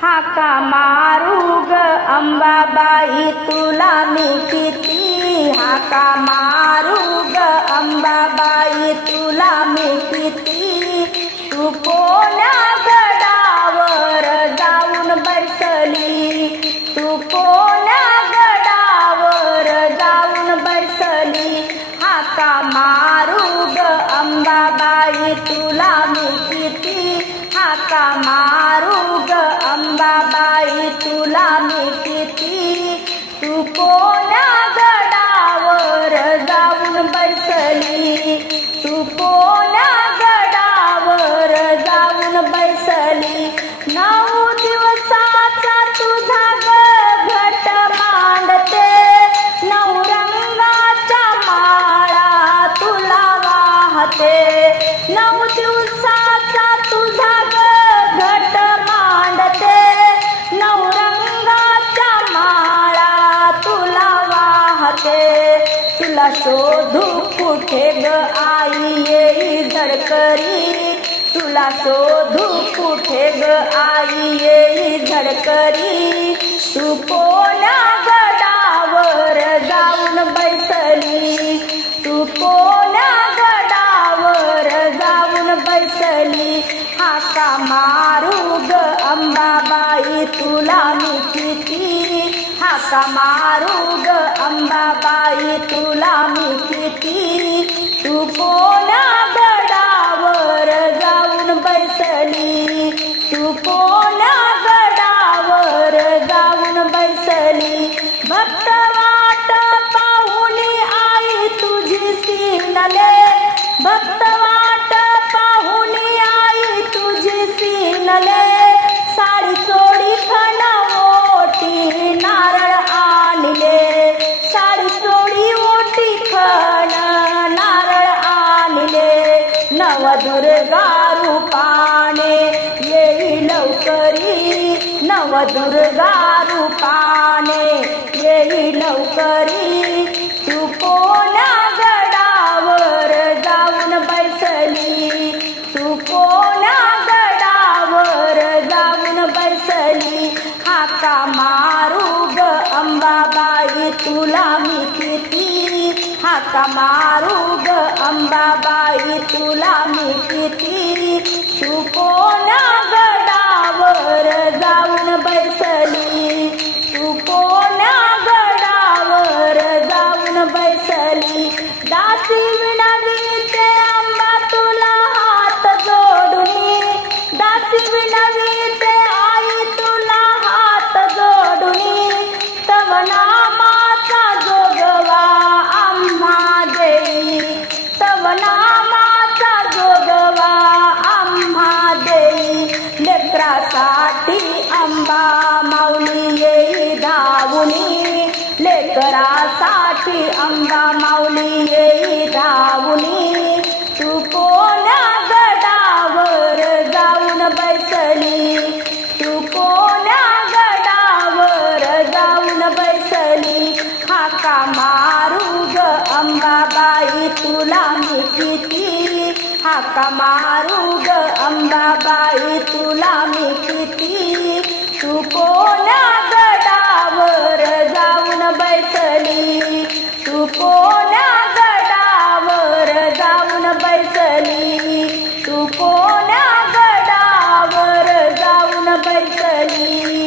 हाका मारू ग अंबाबाई तुला मी किती, हाका मारू ग अंबाबाई तुला मी किती। तू कोण्या गडावर जाऊन बसली, तू कोण्या गडावर जाऊन बसली। हाका मारू ग अंबाबाई तुला मी किती, हाका मारू ग अंबाबाई तुला मी किती। तू कोण्या गडावर जाऊन बसली, तू कोण्या गडावर जाऊन बसली। 9 दिवसाचा तुझा घट मांडते, 9 रंगाच्या माळा तुला वाहते। 9 दिवसाचा तुझा घट मांडते, 9 रंगाच्या माळा तुला वाहते। तुला शोधू कुठे ग आई येई झडकरी, तुला शोधू कुठे ग आई येई झडकरी। तू कोण्या गडावर जाऊन बसली, तू कोण्या गडावर जाऊन बसली। हाका मारू ग अंबाबाई तुला मी किती, हाका मारू ग अंबाबाई तुला मी किती। तू कोण्या गडावर जाऊन बसली, तू कोण्या गडावर जाऊन बसली। भक्त वाट पाहुनी आई तुझी सीनले, भक्त वाट पाहुनी आई तुझी सीनले। साडी चोळी खण ओटी नारळ आणले, साडी चोळी ओटी खण नारळ आणले। नवदुर्गा रूपाने येई लवकरी, नवदुर्गा रूपाने येई लवकरी। तू कोण्या गडावर जाऊन बसली, तू कोण्या गडावर जाऊन बसली। हाका मारू ग अंबाबाई तुला मी किती, हाका मारू ग अंबाबाई तुला मी किती। तू कोण्या गडावर जाऊन बसली, तू कोण्या गडावर जाऊन बसली। दासी विनवीते अंबा तुला हात जोडूनी, दासी विनवीते आई तुला हात जोडूनी। तव नामाचा जोगवा आम्हा देई, तव नामाचा जोगवा आम्हा देई। लेकरासाठी अंबा माऊली येई धावुनी, लेकरासाठी अंबा माऊली येई धावुनी। तू कोण्या गडावर जाऊन बसली, तू कोण्या गडावर जाऊन बसली। हाका मारू ग अंबाबाई तुला मी किती, हाका मारू ग अंबाबाई तुला मी किती। तू कोण्या गडावर जाऊन बसली, तू कोण्या गडावर जाऊन बसली, तू कोण्या गडावर जाऊन बसली।